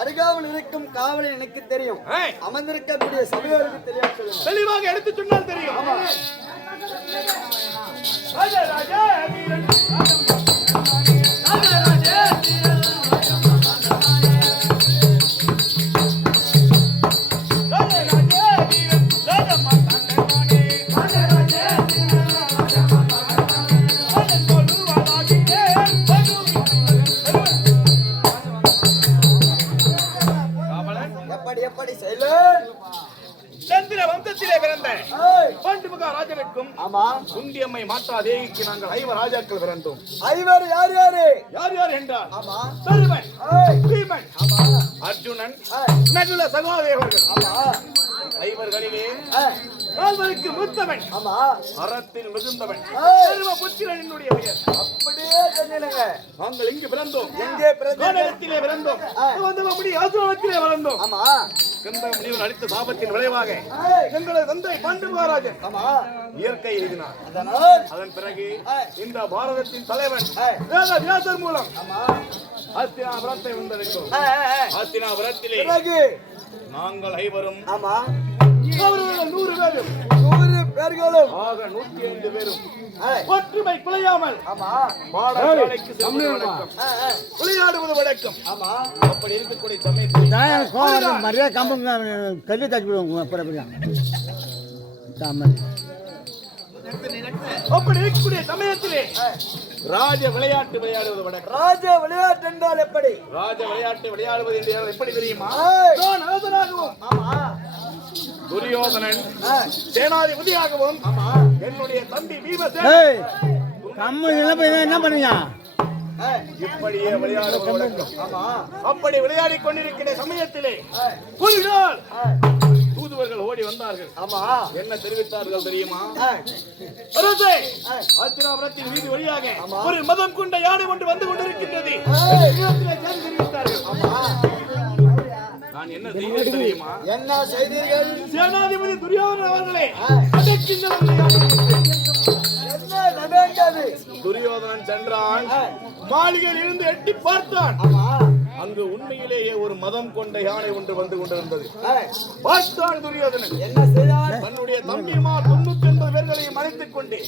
அருகாமல் இருக்கும் காவலை எனக்கு தெரியும். அமர்ந்திருக்கக்கூடிய சபையோருக்கு தெரியாது. தெளிவாக எடுத்து சொன்னால் தெரியும். குண்டியம்மை மாற்றா தேவிக்கு நாங்கள் 5 ராஜாக்கள் பிறந்தோம். 5 யார் யாரு? யார் யார் என்றால் ஆமா பெருமன், பீமன், ஆமா அர்ஜுனன், நகுல சகாதேவர்கள். ஆமா 5 கால்வருக்கு மூத்தவன். ஆமா அறத்தில் மிகுந்தவன். பெரும புத்திரன் என்னுடைய பெயர். அப்படியே சொன்னீங்க. நாங்கள் இங்கு பிறந்தோம். எங்கே பிறந்தோம்? கோடலத்திலே பிறந்தோம். வந்து ஆசிரமத்திலே வளர்ந்தோம். ஆமா கந்த முனிவர் அளித்த சாபத்தின் விளைவாக எங்களது தந்தை பாண்டு மகாராஜன் இயற்கை எழுதினார். அதன் பிறகு இந்த பாரதத்தின் தலைவன் வியாசர் மூலம் ஹஸ்தினாபுரத்தை வந்தடைந்தோம். ஹஸ்தினாபுரத்திலே நாங்கள் 5 ஆமா 100 பேர்களும் ஆக 105 பேரும் ஒற்றுமை குலையாமல் பாடசாலைக்கு செல்வது வழக்கம், விளையாடுவது வழக்கம். அப்படி இருக்கக்கூடிய சமயத்தில் மரியாதை கம்பம் கல்வி தச்சு அப்படி இருக்கக்கூடிய சமயத்திலே ராஜ விளையாட்டு விளையாடுவது வழக்கம். ராஜ விளையாட்டு என்றால் எப்படி? ராஜ விளையாட்டு விளையாடுவது என்றால் எப்படி தெரியுமா? துரியோதனன் சேனாதிபதியாகவும் என்னுடைய தம்பி பீமசேனன் என்ன பண்ணுவீங்க? இப்படியே விளையாடுவது வழக்கம். ஆமா. அப்படி விளையாடி கொண்டிருக்கிற சமயத்திலே ஒரு நாள் தூதுவர்கள் ஓடி வந்தார்கள். ஆமா. என்ன தெரிவித்தார்கள் தெரியுமா? அரசே, ஆத்திராபுரத்தின் வீதி வழியாக ஒரு மதம் கொண்ட யானை ஒன்று வந்து கொண்டிருக்கின்றது. தெரிவித்தார்கள். நான் என்ன செய்தேன் தெரியுமா? என்ன செய்தீர்கள்? சேனாதிபதி துரியோதனன் அவர்களே, என்ன நடந்தது? துரியோதனன் சென்றான், மாளிகையில் இருந்து எட்டி பார்த்தான். அங்கு உண்மையிலேயே ஒரு மதம் கொண்ட யானை ஒன்று வந்து கொண்டிருந்தது. பார்த்தான் துரியோதனன். என்ன செய்தான்? தன்னுடைய தம்பிமார் 99 பேர்களையும் அழைத்துக் கொண்டு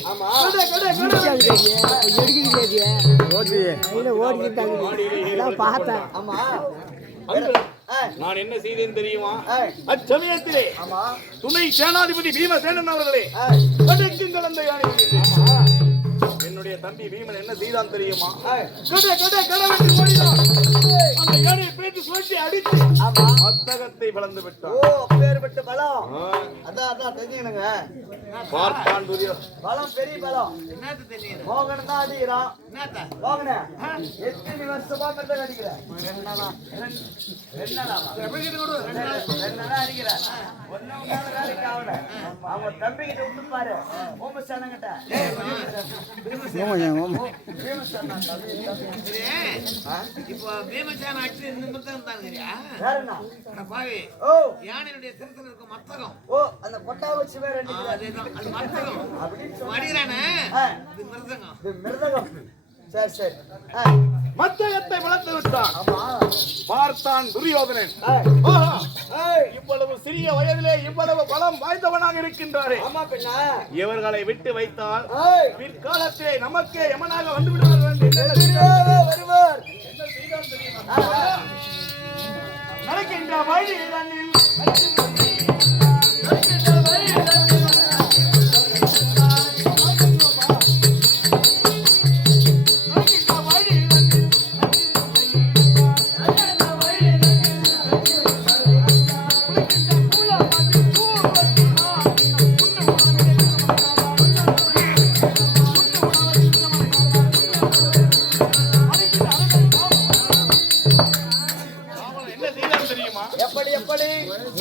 நான் என்ன செய்தேன் தெரியுமா? அச்சமயத்திலே துணை சேனாதிபதி பீமசேனன் அவர்களே, கடைக்குங்கள் அந்த யானை. என்னுடைய தம்பி பீமன் என்ன செய்தான் தெரியுமா? அந்த யானையை பேச்சு சுழற்றி அடித்து மத்தகத்தை வளர்ந்து விட்டான். பேர்பட்ட பலம். அதான் தெரிஞ்சுக்கணுங்க. பார்த்தான் பலம், பெரிய பலம். மோகன் தான் அடிக்கிறான். மோகன எத்தனை வருஷமா மெத்தக அடிக்கிற? அவங்க தம்பி கிட்ட விட்டு பாரு. ஓமசானங்கிட்ட இப்போ பீமசேன அடிச்சு யானையுடைய சிறுத்தல் இருக்கும் மத்தகம். ஓ, அந்த கொட்டா வச்சு வேற மத்தகம் அடிக்கிறானே, இது மிருதங்கம். மிருதகம். சரி சரி. மத்தகத்தை வளர்த்து விட்டான். பார்த்தான் துரியோதனன். இவ்வளவு சிறிய வயதிலே இவ்வளவு பலம் வாய்ந்தவனாக இருக்கின்றாரே, இவர்களை விட்டு வைத்தால் பிற்காலத்திலே நமக்கே யமனாக வந்து விடுவார். நடக்கின்ற வழியில்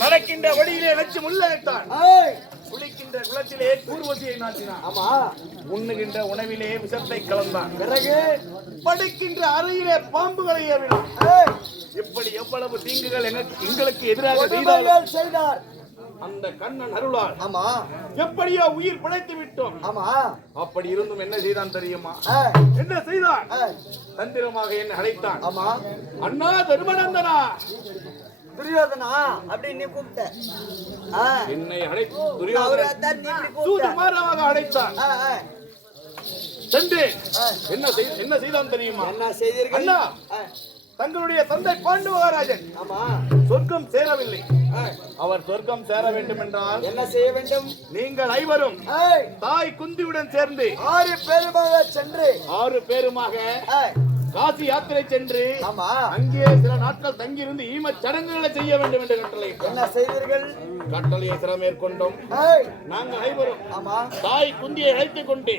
நடக்கின்ற வழியிலே வச்சு முள்ளைத்தான், குளிக்கின்ற குளத்திலே கூர்வசியை நாட்டினான். ஆமா, உண்ணுகின்ற உணவிலே விஷத்தை கலந்தான். பிறகு படுக்கின்ற அறையிலே பாம்புகளை ஏறினான். இப்படி எவ்வளவு தீங்குகள் எங்களுக்கு எதிராக செய்தார். அந்த கண்ணன் அருளால் ஆமா எப்படியோ உயிர் பிழைத்து விட்டோம். ஆமா, அப்படி இருந்தும் என்ன செய்தான் தெரியுமா? என்ன செய்தான்? தந்திரமாக என்னை அழைத்தான். ஆமா, அண்ணா தர்மநந்தனா, துரியோதனா அப்படி நீ கூப்பிட்ட. என்னை அழைத்து துரியோதனமாக அழைத்தான். சென்று என்ன செய்தான் தெரியுமா? என்ன செய்தீர்கள்? அண்ணா, தங்களுடைய தந்தை பாண்டு மகாராஜன் சொர்க்கம் சேரவில்லை. அவர் சொர்க்கம் சேர வேண்டும் என்றால் என்ன செய்ய வேண்டும்? நீங்கள் ஐவரும் தாய் குந்தியுடன் சேர்ந்து 6 பேருமாக சென்று 6 பேருமாக காசி யாத்திரை சென்று அங்கே சில நாட்கள் தங்கியிருந்து ஈமச் சடங்குகளை செய்ய வேண்டும் என்று கட்டளை. என்ன செய்தீர்கள்? கட்டளையை சிரமேற்கொண்டோம். நாங்கள் ஐவரும் தாய் குந்தியை அழைத்துக் கொண்டு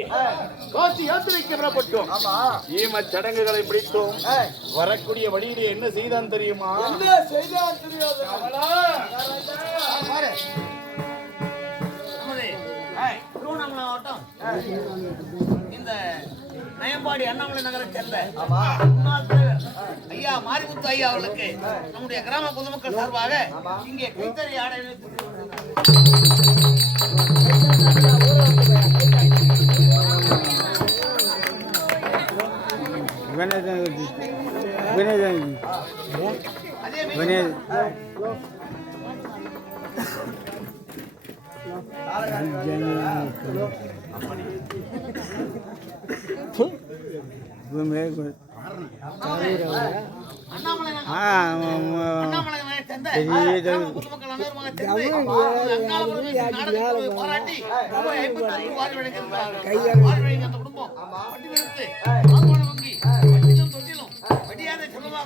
காசி யாத்திரைக்கு புறப்பட்டோம். ஈமச் சடங்குகளை பிடித்தோம். வரக்கூடிய வழியிலே என்ன செய்தான் தெரியுமா? இந்த நயம்பாடி அண்ணாமலை நகரை சேர்ந்த முன்னாள் தலைவர் ஐயா மாரிமுத்து ஐயா அவர்களுக்கு நம்முடைய கிராம பொதுமக்கள் சார்பாக இங்கே கைத்தறி ஆடை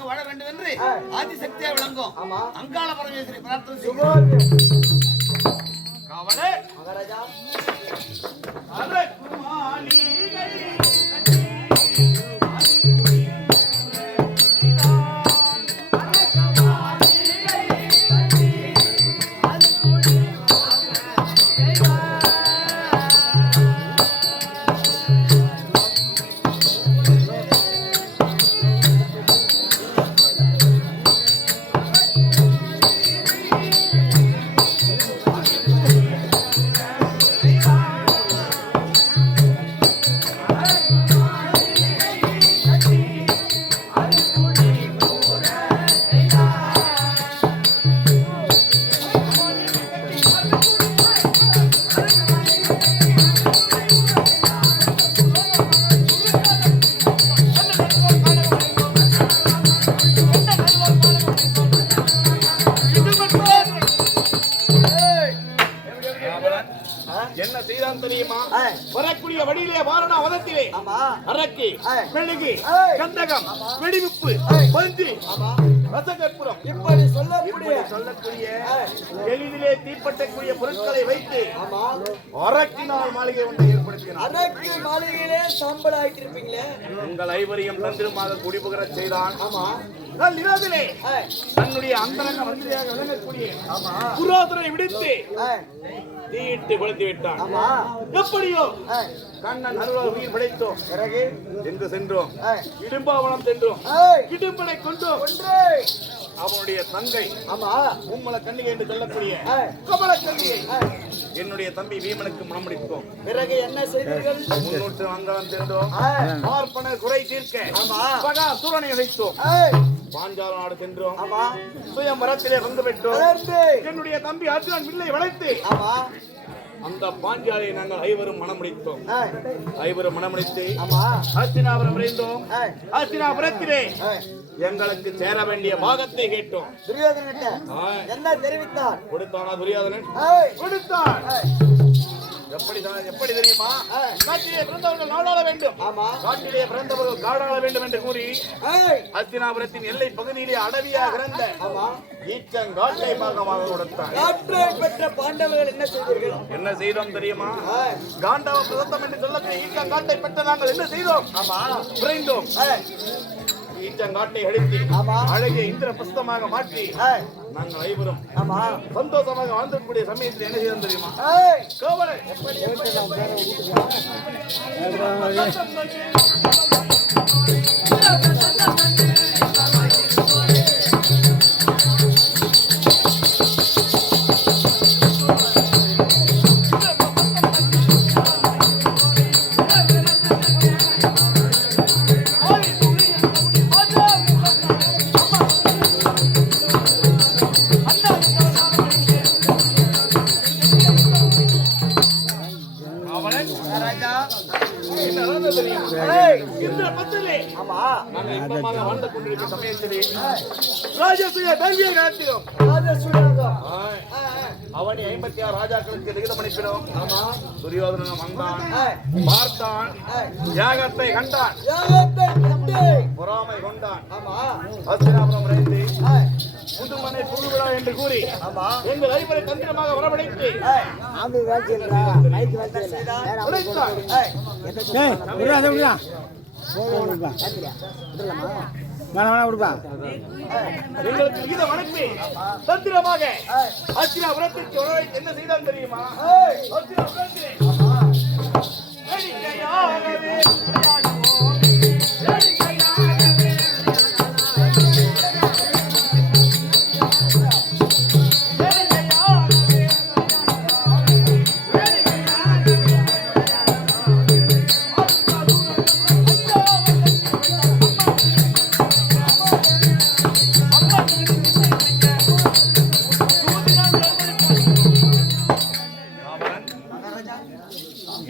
வாழ வேண்டும் என்று ஆதிசக்தியா விளங்கும் அங்காள பரமேஸ்வரி பிரார்த்தனை செய்கிறோம். மகாராஜா அரக்குமாரி என்ன செய்தான் தெரியுமா? வரக்கூடிய வழியிலே வாரணா வதத்திலே அரக்கி, மெழுகு, கந்தகம், வெடிவிப்பு, பஞ்சு, ரசகற்பூரம் இப்படி சொல்லக்கூடிய எளிதிலே தீப்பற்றக்கூடிய பொருட்களை வைத்து அரக்கினால் மாளிகை ஒன்றை ஏற்படுத்தினார். அரக்கி மாளிகையிலே சாம்பல் ஆயிட்டு இருப்பீங்களே. உங்கள் ஐவரையும் தந்திரமாக குடிபுகர செய்தான். இரவிலே தன்னுடைய அந்தரங்க மந்திரியாக விளங்கக்கூடிய புராதனை விடுத்து தீயிட்டு கொளுத்தி விட்டான். எப்படியோ கண்ணன் அருளால் உயிர் பிழைத்தோம். பிறகு எங்கு சென்றோம்? இடும்பாவனம் சென்றோம். இடும்பனை கொண்டோம். அவனுடைய தங்கை உம்மல கண்ணிகை என்று சொல்லக்கூடிய கமல கண்ணியை என்னுடைய தம்பி வீமனுக்கு மணமுடித்தோம். பிறகு என்ன செய்தீர்கள்? முன்னூற்று அங்கலம் சென்றோம். பார்ப்பன குறை தீர்க்க சூரனை வைத்தோம். பாஞ்சால நாடு சென்றோம். சுயம்பரத்திலே வந்து விட்டோம். என்னுடைய தம்பி அர்ஜுனன் வில்லை வளைத்து அந்த பாஞ்சாலியை நாங்கள் ஐவரும் மணமுடித்தோம். ஐவரும் மணமுடித்து ஹஸ்தினாபுரம் விரைந்தோம். ஹஸ்தினாபுரத்திலே எங்களுக்கு சேர வேண்டிய பாகத்தை கேட்டோம். துரியோதனன் என்ன தெரிவித்தார்? கொடுத்தானா துரியோதனன்? கொடுத்தான். எப்படி தெரியுமா? காட்டிலே பிறந்தவர்கள் நாடாள வேண்டும். காட்டிலே பிறந்தவர்கள் காடாள வேண்டும் என்று கூறி ஹஸ்தினாபுரத்தின் எல்லை பகுதியிலே அடவியாக இருந்த ஈச்சங்காட்டை பாகமாக கொடுத்தார். காற்றை பெற்ற பாண்டவர்கள் என்ன செய்தீர்கள்? என்ன செய்தோம் தெரியுமா? காண்டவ பிரதத்தம் என்று சொல்லக்கூடிய ஈச்சங்காட்டை பெற்ற நாங்கள் என்ன செய்தோம்? விரைந்தோம். ஈச்சங்காட்டை அழித்து அழகிய இந்திர புஸ்தமாக மாற்றி நாங்கள் ஐவரும் சந்தோஷமாக வாழ்ந்தக்கூடிய சமயத்தில் என்ன செய்தோம் தெரியுமா? கோவலை அவனை 56 ராஜாக்களுக்கு லிகிதம் அனுப்பினோம். துரியோதனன் வந்தான், பார்த்தான், யாகத்தை கண்டான், பொறாமை கொண்டான். ஹஸ்தினாபுரம் விரைந்து புதுமனை புதுவிழா என்று கூறி எங்கள் ஐவரை தந்திரமாக வரவழைத்து எங்களுக்கு விகிதம் அனுப்பி தந்திரமாக ஹஸ்தினாபுரத்திற்கு வரவழைத்து என்ன செய்தான் தெரியுமா? ஹஸ்தினாபுரத்திலே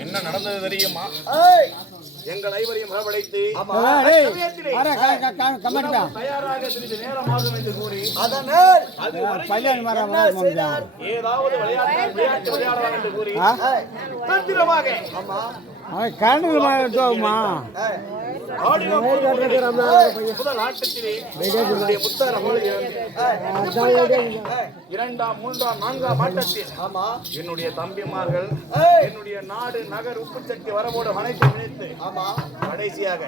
என்ன நடந்தது தெரியுமா? எங்கள் ஐவரையும் வரவழைத்து தயாராக சிறிது நேரமாகும் என்று கூறி ஏதாவது விளையாட்டு விளையாடலாம் என்று கூறி தந்திரமாக முதல் ஆட்டத்திலே இரண்டாம், மூன்றாம், நான்காம் ஆட்டத்தில் என்னுடைய தம்பிமார்கள் என்னுடைய நாடு நகர் உப்பு சக்தி வரவோடு அனைத்து நினைத்து கடைசியாக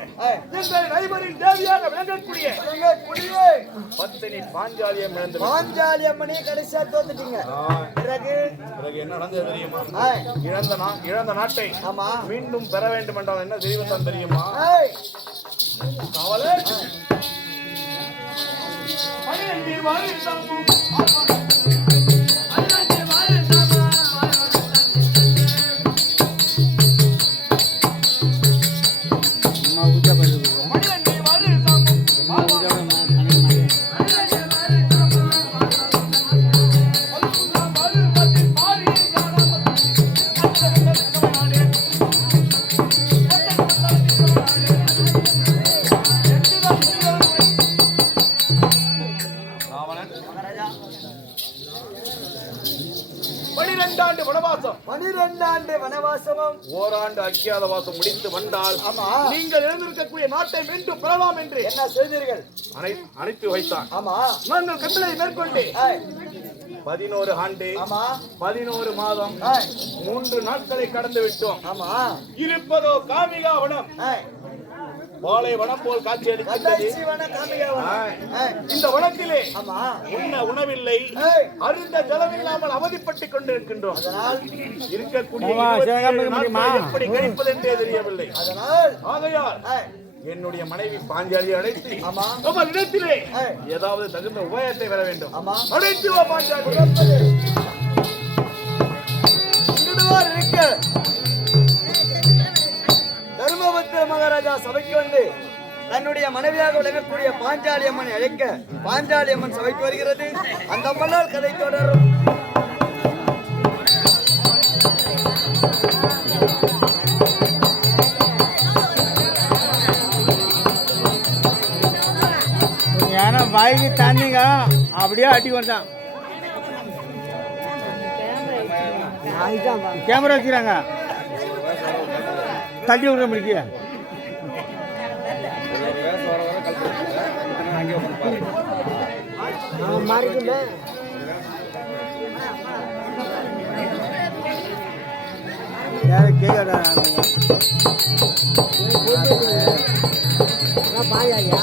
எங்கள் நைபரின் தேவியாக விளங்கக்கூடிய பத்தினி பாஞ்சாலியம்மனை கடைசியா தோத்துட்டீங்க. பிறகு என்ன நடந்தது தெரியுமா? இழந்த நாட்டை மீண்டும் பெற வேண்டும் என்றால் என்ன செய்வதுதான் தெரியுமா? கவலை 12 ஆண்டு வனவாசம் 12 ஆண்டு வனவாசமும் ஓராண்டு அக்கியாதவாசம் முடித்து வந்தால் நீங்கள் எழுந்திருக்கக்கூடிய நாட்டை மீண்டும் பெறலாம் என்று என்ன செய்தீர்கள்? அனுப்பி வைத்தான். ஆமா, நாங்கள் கட்டளை மேற்கொண்டு 11 ஆண்டு 11 மாதம் 3 நாட்களை கடந்து விட்டோம். ஆமா, இருப்பதோ காமிகா வனம், பாலை வனம் போல் காட்சி அளிக்கின்றது. இந்த வனத்திலே உண்ண உணவில்லை, அருந்த ஜலமில்லாமல் அவதிப்பட்டுக் கொண்டிருக்கின்றோம். அதனால் இருக்கக்கூடிய 27 நாட்களை எப்படி கழிப்பது என்றே தெரியவில்லை. ஆகையால் என்னுடைய மனைவி பாஞ்சாலியை அழைத்து இடத்திலே ஏதாவது தகுந்த உபாயத்தை வர வேண்டும். அழைத்து வா பாஞ்சாலி. தர்மபுத்திர மகாராஜா சபைக்கு வந்து தன்னுடைய மனைவியாக விளங்கக்கூடிய பாஞ்சாலி அம்மன் அழைக்க பாஞ்சாலி அம்மன் சபைக்கு வருகிறது. அந்த அம்மனால் கதை தொடரும். ஏன்னா வாய்க்கு தாண்டிங்க அப்படியே அடி வந்தான். கேமரா வச்சுக்கிறாங்க, தள்ளி விடுற முடிக்கு. கேட்கடா பாயாலியா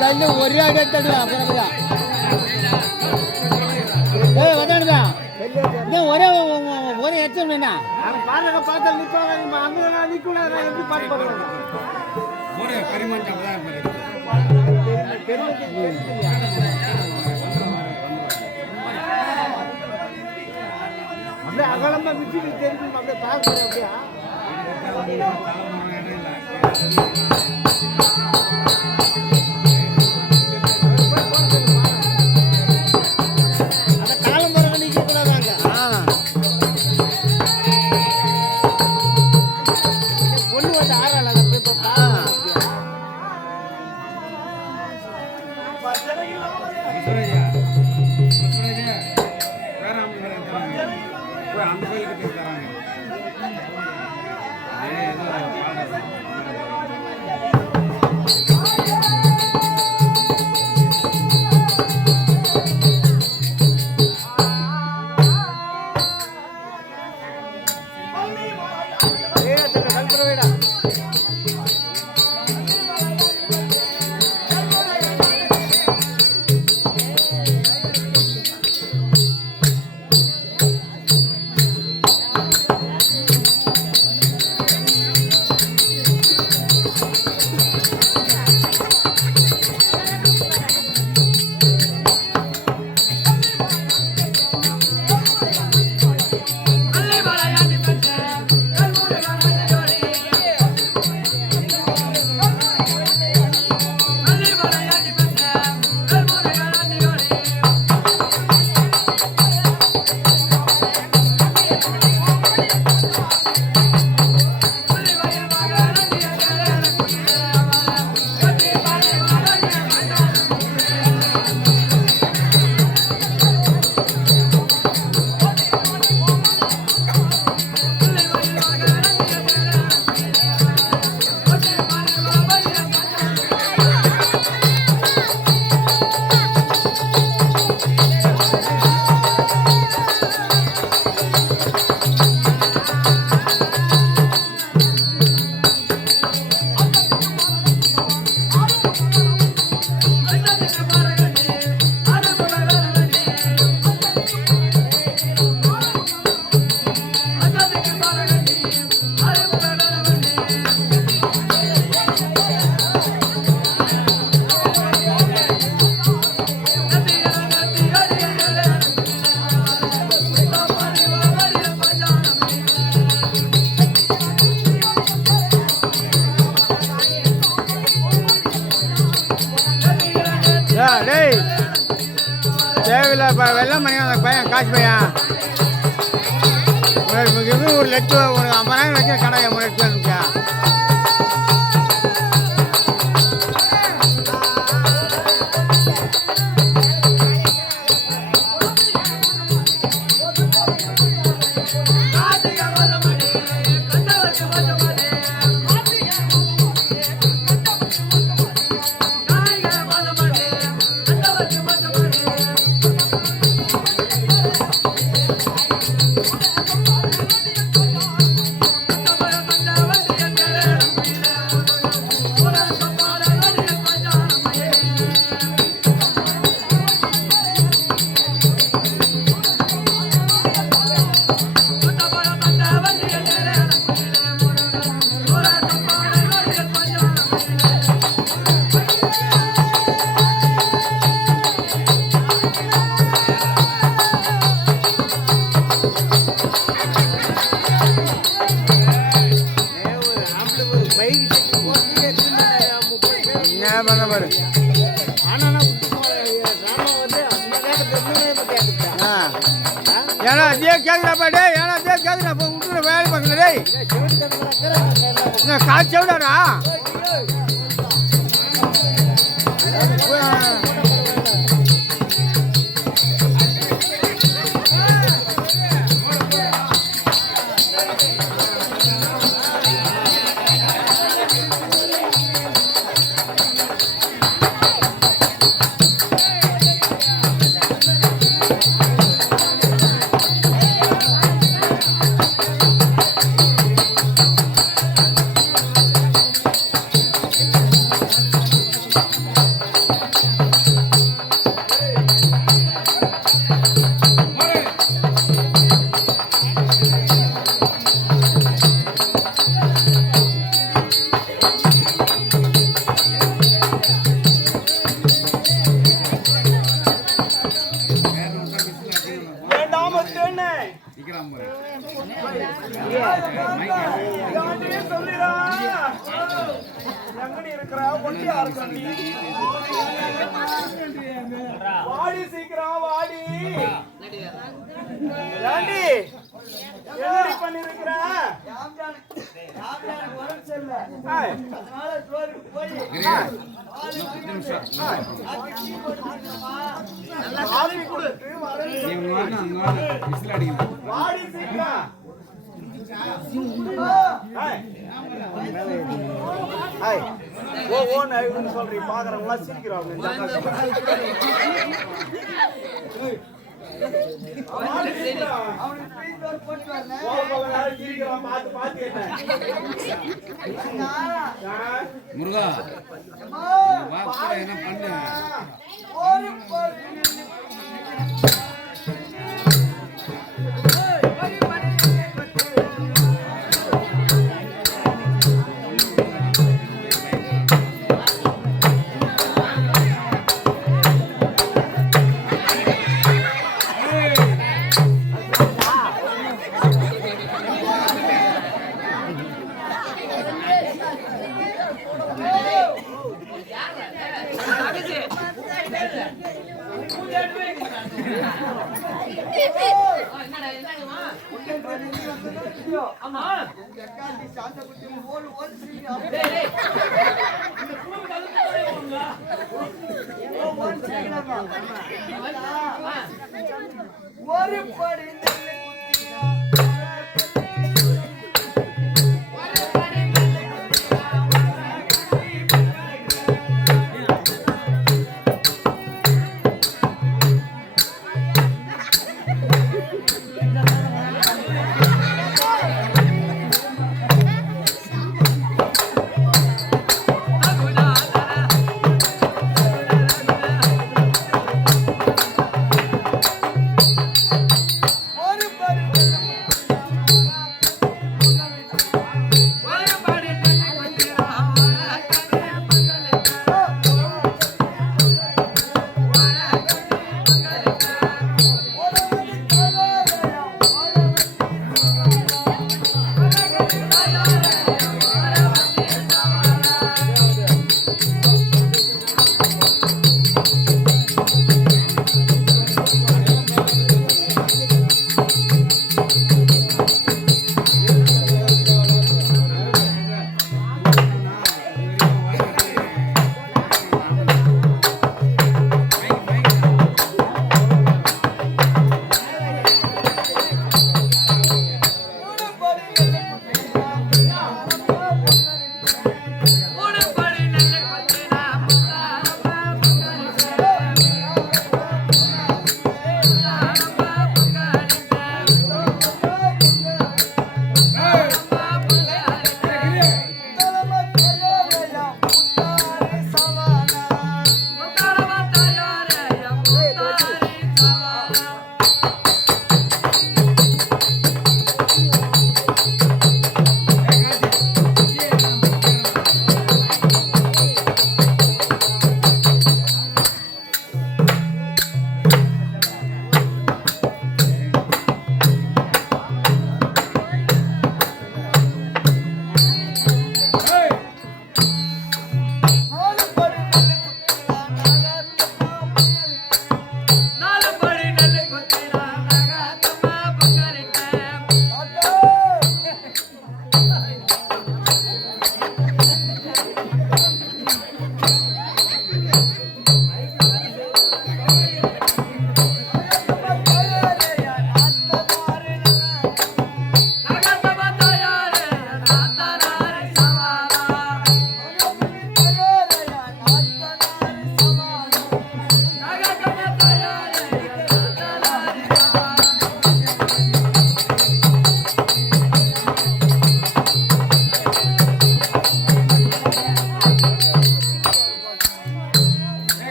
கண்ணு ஒரே அடித்தா வந்தாடுதா ஒரே ஒரே எச்சம் வேணா பாருங்க பார்த்தா நிற்பாங்க அங்கே நிற்கல எப்படி பாட்டு பாடுவாங்க அப்படியே அகலமா விட்டு தெரியும் அப்படியே பார்க்கணும் அப்படியா வெள்ளம் பண்ணி அந்த பையன் காசு பையன் ஒரு லட்சம் ஒரு 50,000 வச்சு கடை 3 லட்சம் இருந்துச்சா ஏன்னா அதே கேட்குறப்பா டே ஏன்னா அதே கேட்குறப்ப விட்டு வேலை பார்க்கல டேய் காய்ச்சி விடாடா வாடி சீக்கிரம் வாடி ஏண்டி என்னடி பண்ணிருக்கிற வாடி சீக்கிரம் சொல்றீ பாக்குறவங்களா சிரிக்கிறாங்க முருகா என்ன பண்ண ஒரு படி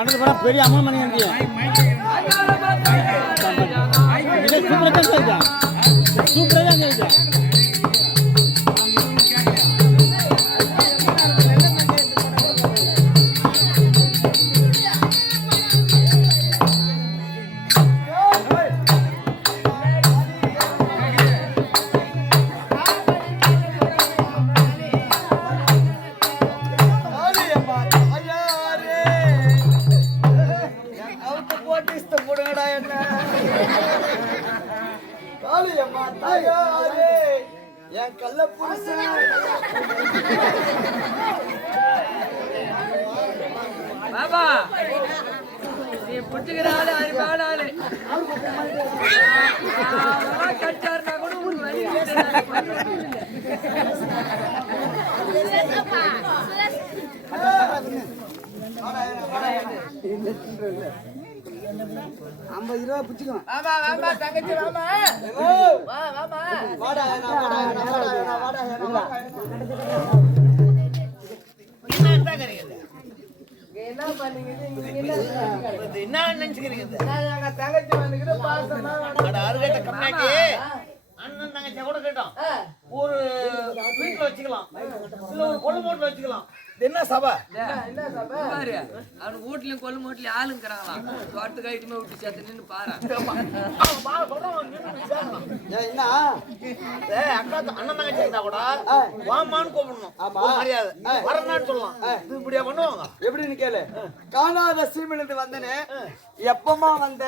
பண்ணது கூட பெரிய அமௌண்ட் பண்ணி வந்து சூப்பராக தான் செய்யுதா சூப்பராக தான் செய்யுதா என் கள்ள புருஷன் பாபா நீ புடிச்சுக்கிறாள் அறிவான ஆளு கட்டாருனா கூட உங்களுக்கு வழி ₹50 பிடிச்சிக்கலாம். வாமா வாமா தங்கச்சி வாமா வா வாமா வாடா என்ன கிடைக்குது என்ன பண்ணீங்க என்ன நினைச்சுக்கிறீங்க எங்க தங்கச்சி வந்துக்கிட்டு பாசமா அருகட்ட கம்மியாக்கி அண்ணன் தங்கச்சியை கூட கேட்டோம் ஒரு வீட்டுல வச்சுக்கலாம் இல்ல ஒரு கொள்ளு மூட்டில் வச்சுக்கலாம் என்ன சபை என்ன சபை பாரு அவனுக்கு வீட்லயும் கொள்ளு மூட்லயும் ஆளுங்கிறாங்களாம் தோட்டத்துக்கு ஐட்டமே விட்டு சேர்த்து நின்று பாரு என்ன அக்கா அண்ணன் தங்கச்சி இருந்தா கூட வாமான்னு கூப்பிடணும் ஒரு மரியாதை வரணும்னு சொல்லலாம் இது இப்படியா பண்ணுவாங்க எப்படின்னு கேளு. காணாத சீமையிலிருந்து வந்தனே எப்பமா வந்த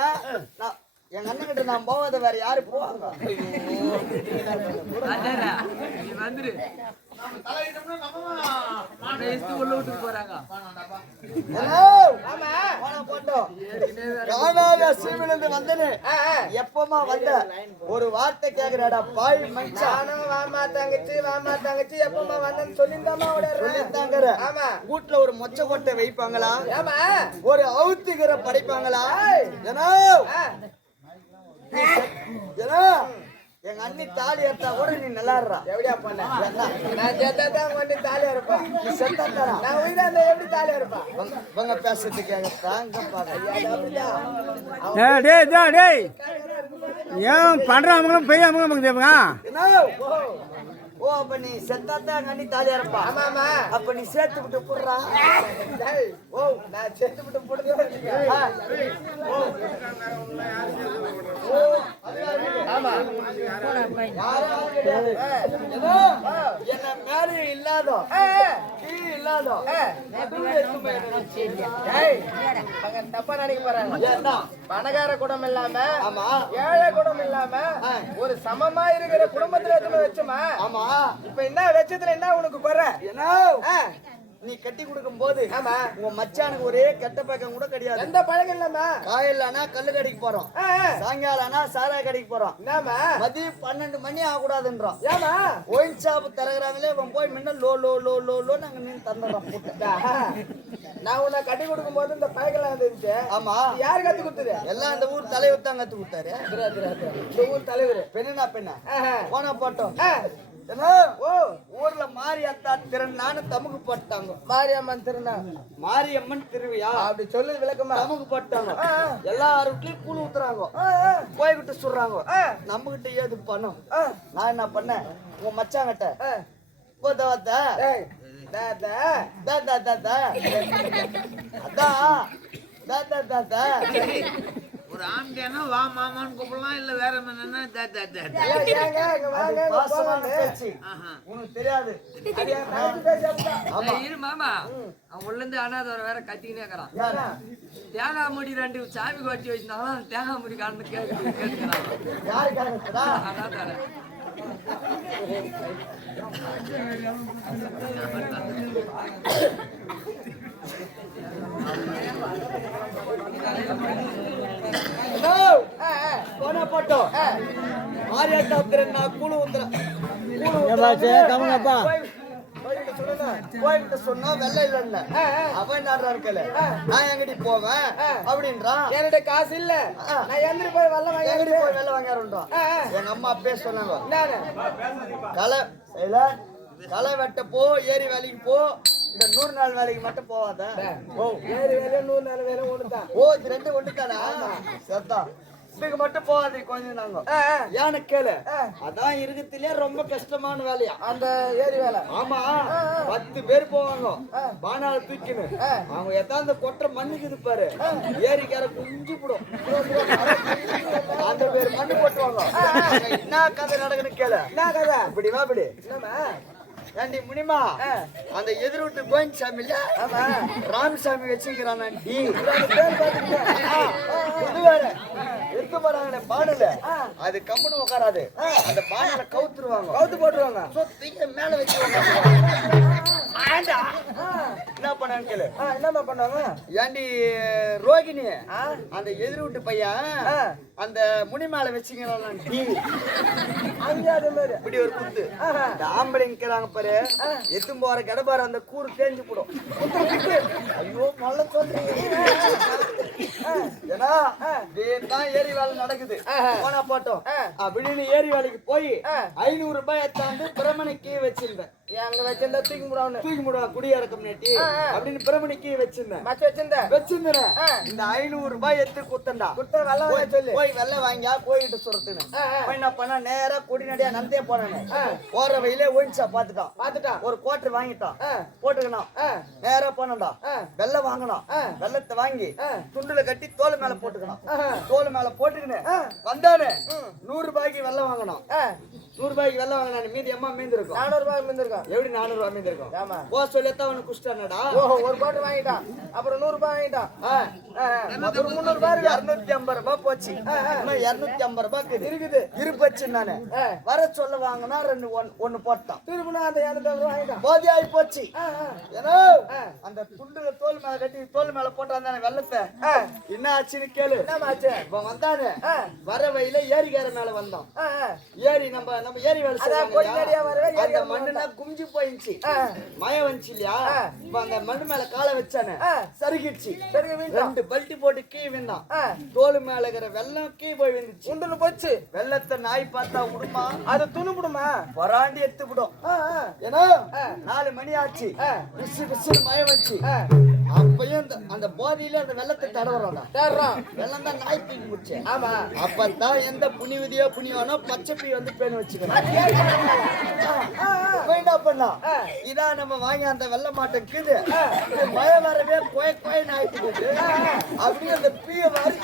எங்க அண்ணன் கிட்ட நான் போகாத வேற யாரு போவாங்க? நீ வந்துரு உள்ள விட்டு போறாங்க காணாத சீமையிலிருந்து வந்தனே எப்பமா வந்த ஒரு வார்த்தை கேக்குறாடா பாய் மச்சான். வாமா தங்கச்சி எப்பமா வந்தேன்னு சொல்லிருந்தாமா சொல்லித்தாங்கற வீட்டுல ஒரு மொச்ச கொட்டை வைப்பாங்களா ஒரு அவுத்துக்கிற படைப்பாங்களா? எங்க அண்ணி தாலி எடுத்தா கூட நீ நல்லா இருறா. எப்படியா பண்ண நான் செத்தாதான் கொண்டு தாலியா இருப்பேன் நீ செத்தாடா நான் உயிரா இருந்தா எப்படி தாலியா இருப்பேன் இவங்க பேசுறது கேட்கறாங்க டேய் ஏன் பண்றவங்களும் பெரிய அவங்களும் தேவைங்க. ஓ அப்ப நீ செத்தாதான் எங்க அண்ணி தாலியா இருப்பா. ஆமாமா அப்ப நீ சேர்த்து விட்டு புடுறா. ஓ நான் சேர்த்து விட்டு புடுங்க ஆமா என்ன மேலே இல்லாதோ கீழ் இல்லாதோ தப்பா நினைக்க போறாங்க. பணக்கார குடும்பம் இல்லாம ஆமா ஏழை குடும்பம் இல்லாம ஒரு சமமா இருக்கிற குடும்பத்துல எதுவுமே வச்சுமா. ஆமா இப்ப என்ன வச்சதுல என்ன உனக்கு குறை? என்ன நீ கட்டி கொடுக்கும் போது ஆமா உன் மச்சானுக்கு ஒரே கெட்ட பழக்கம் கூட கிடையாது. எந்த பழக்கம் இல்லாம காயிலானா கல்லு கடைக்கு போறோம், சாயங்காலம்னா சாராய கடைக்கு போறோம், என்னமா மதியம் 12 மணி ஆகக்கூடாதுன்றோம். ஏமா ஒயின் ஷாப் திறகுறாங்களே இவன் போய் முன்ன low low low low low நாங்க நின்று தந்துடுறோம். நான் உன்னை கட்டி கொடுக்கும் போது இந்த பழக்கம் இருந்துச்சு. ஆமா யாரு கத்து கொடுத்தது? எல்லாம் இந்த ஊர் தலைவர் தான் கத்து கொடுத்தாரு. இந்த ஊர் தலைவர் பெண்ணா பெண்ணா போனா போட்டோம். ஓ ஊர்ல மாரியத்தா திருநான்னு தமுக்கு போட்டாங்க. மாரியம்மன் திருநா மாரியம்மன் திருவிழா அப்படி சொல்லு விளக்கமா தமுக்கு போட்டாங்க. எல்லாரும் வீட்லயும் கூழ் ஊத்துறாங்க, போய்கிட்டு சொல்றாங்க. நம்ம கிட்ட ஏது பணம்? நான் என்ன பண்ணேன், உன் மச்சாங்கிட்ட ஒரு ஆம்பியானா வா மாமான்னு கூப்பிடலாம், இல்ல வேற என்னன்னா உனக்கு தெரியாது. இரு மாமா அவன் உள்ள இருந்து அனாதவரை வேற கத்திக்கினே இருக்கிறான். தேங்காய் முடி 2 சாமி வச்சு வச்சிருந்தாலும் தேங்காய் முடி காரணம் கேட்டுக்கிறான். யாரு காரணத்தா? அனாதவரை போனா போட்டோம். மாரியாத்தா திருநா கூழ் ஊத்துறேன். போய்கிட்ட சொன்னா வெள்ளை இல்ல அவன் இருக்கல, நான் எங்கடி போவேன் அப்படின்றான். என்கிட்ட காசு இல்ல, நான் எந்திரி போய் வெள்ளம் எங்கடி போய் வெள்ளை வாங்கிறான்றான். எங்க அம்மா அப்பே சொன்னாங்க, களை வெட்ட போ, ஏரி வேலைக்கு போ, இந்த 100 நாள் வேலைக்கு மட்டும் போவாத. ஓ ஏழு வேலை 100 நாள் வேலை ஒண்ணுதான். ஓ இது ரெண்டு ஒண்ணு தானா? சரிதான். இதுக்கு மட்டும் போகாது கொஞ்சம் நாங்க. ஏன்னு கேளு. அதான் இருக்கத்திலே ரொம்ப கஷ்டமான வேலையா அந்த ஏரி வேலை. ஆமா 10 பேர் போவாங்க பானால தூக்கின்னு. அவங்க எத்தாந்த கொட்டுற மண்ணுக்கு இது பாரு ஏரிக்கார குஞ்சு போடும். அந்த பேர் மண்ணு போட்டுவாங்க. என்ன கதை நடக்குன்னு கேளு. என்ன கதை? இப்படி வா இப்படி. என்னம்மா? ஏண்டி முனிமா அந்த எதிர் வீட்டு கோயின்சாமி இல்ல ராமசாமி வச்சுக்கிறான் இருக்க போறாங்களே பாடல அது கம்முன்னு உட்காராது. அந்த பாடல கவுத்துருவாங்க கவுத்து போட்டுருவாங்க. மேல வச்சுருவாங்க. என்ன பண்ணான்னு கேளு. என்னம்மா பண்ணாங்க? ஏண்டி ரோகிணி அந்த எதிர் வீட்டு பையன் அந்த முனி மேல வச்சுக்கிறான் இப்படி ஒரு குத்து. இந்த ஆம்பளைங்கிறாங்க பாரு எத்தும் போற கடப்பாரு அந்த கூறு தேஞ்சு போடும். ஐயோ நல்ல சொல்றீங்க. ஏன்னா தான் ஏரி வேலை நடக்குது போனா போட்டோம் அப்படின்னு ஏரி வேலைக்கு போய் 500 ரூபாய் தாண்டு பிரமணிக்கு வச்சிருந்தேன். அங்க வச்சிருந்தா தூக்கி முடுவா குடியிறக்கம் நேட்டி அப்படின்னு பிரமணிக்கு வச்சிருந்தேன். வச்சிருந்தேன். இந்த 500 ரூபாய் எடுத்து குத்தண்டா சொல்லி போய் வெள்ளை வாங்கியா போயிட்டு சொல்றதுன்னு போய் என்ன பண்ணா நேரா கொடி நடியா நந்தே போறானே போற வழியிலே ஓயின்சா பாத்துட்டான் ஒரு கோட்டர் வாங்கிட்டான் போட்டுக்கணும். நேரா போனடா வெள்ளை வாங்கணும். வெள்ளத்தை வாங்கி துண்டுல கட்டி தோல் மேல போட்டுக்கணும். தோல் மேல போட்டுக்கின்னு வந்தானே 100 ரூபாய்க்கு வெள்ளை வாங்கணும். 100 ரூபாய்க்கு வெள்ளை வாங்கினானு மீதி அம்மா மீந்திருக்கும். 400 ரூபாய் மீந்திருக்கும். எப்படி 400 ரூபாய் மீந்திருக்கும்? போ சொல்லித்தான் அவனுக்கு குஷ்டானடா. ஓஹோ ஒரு கோட்டர் வாங்கிட்டான். அப்புறம் 100 ரூபாய் வாங்கிட்டான். அப்புறம் 300 ரூபாய் 250 ரூபாய் போச்சு. 250 ரூபாய் இருக்குது இருப்பச்சு. நானு வர சொல்ல வாங்கினா 1 போட்டான். திரும்பினா அந்த 250 ரூபாய் வாங்கிட்டான். போதி ஆகி போச்சு. ஏன்னா அந்த துண்டுல தோல் மேல கட்டி தோல் மேல போட்டான் வெள்ளத்தை. என்ன ஆச்சுன்னு கேளு. இப்ப வந்தானு வர வழியில ஏரிக்கார மேல வந்தோம். ஏரி நம்ம ஏரி வேலை அந்த மண்ணுனா குமிஞ்சு போயிடுச்சு. மயம் வந்துச்சு இல்லையா? இப்ப அந்த மண்ணு மேல காலை வச்சானே சருகிடுச்சு. 2 பல்ட்டி போட்டு கீ விந்தான். தோல் மேல இருக்கிற வெள்ளம் கீ போய் விந்துச்சு. உண்டுல போச்சு. வெள்ளத்தை நாய் பார்த்தா விடுமா? அது துணுப்படுமா? வராண்டி எடுத்து விடும். ஏன்னா 4 மணி ஆச்சு. பிசு பிசு மயம் வச்சு அப்பயும் அந்த போதியில அந்த வெள்ளத்தை தடவறான். வெள்ளம் தான் நாய் தூக்கி முடிச்சு. ஆமா அப்பதான் எந்த புனிவிதியோ புனிவானோ பச்சை பீ வந்து பேன் வச்சுக்கணும். பண்ணா இதான் நம்ம வாங்கி அந்த வெள்ள மாட்டேங்குது. மழை வரவே கோய ஆயிட்டு அப்படியே அந்த பீய வாரி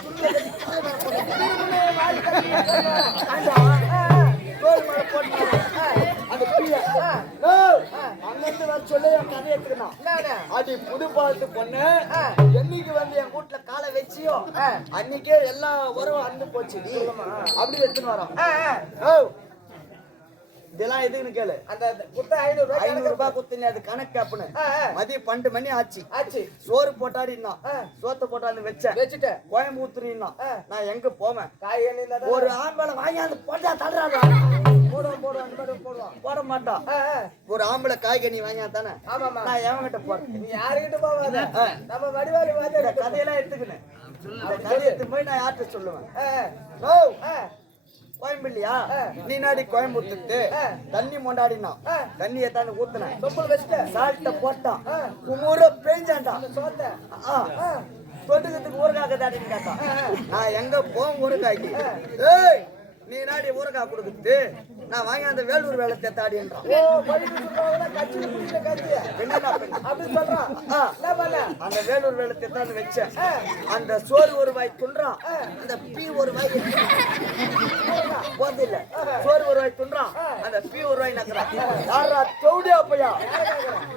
அந்த பீய அங்கிருந்து வர சொல்லி என் கதை எடுத்துக்கணும். அது புது பாலத்து பொண்ணு என்னைக்கு வந்து என் வீட்டுல காலை வச்சியோ அன்னைக்கே எல்லா உறவும் அந்து போச்சு. அப்படி எடுத்துன்னு வரோம். இதெல்லாம் எதுன்னு கேளு. அந்த குத்த 500 ரூபாய் குத்துனே அது கணக்கு அப்படின்னு மதியம் 12 மணி ஆச்சு. சோறு போட்டாடினா சோத்த போட்டாந்து வச்சுட்டு கோயம்புத்தூர்னா நான் எங்க போவேன்? ஒரு ஆம்பளை வாங்கி அந்த போட்டா தள்ளுறாங்க. போடுவான் போட மாட்டான். ஒரு ஆம்பளை காய்கறி வாங்கியா தானே நான் எவங்கிட்ட போறேன்? நீ யாருகிட்ட போவாத. நம்ம வடிவாளி வாங்க கதையெல்லாம் எடுத்துக்கினேன். கதை எடுத்து போய் நான் யார்கிட்ட சொல்லுவேன்? கோயம்புலையா நீ நாடி கோயம்புத்தூர்த்து தண்ணி மொண்டாடினா தண்ணியை தானே ஊத்துன சால்ட்ட போட்டான் குமுற பேஞ்சான்டான் தொட்டுக்கிறதுக்கு ஊறுகாய் தாடின்னு கேட்டான். நான் எங்க போவோம் ஊறுகாய்க்கு? ஏய் நீ நாடி ஊறுகாய் கொடுக்குது நான் வாங்கி அந்த வேலூர் வேலை தேத்தாடின்றான். அந்த வேலூர் வேலை தேத்தான்னு வச்சேன். அந்த சோறு ஒரு வாய் துன்றான். அந்த பீ ஒரு வாய் போது இல்ல சோறு ஒரு வாய் துன்றான். அந்த பீ ஒரு வாய் நக்குறான். யாரா தௌடியா பையா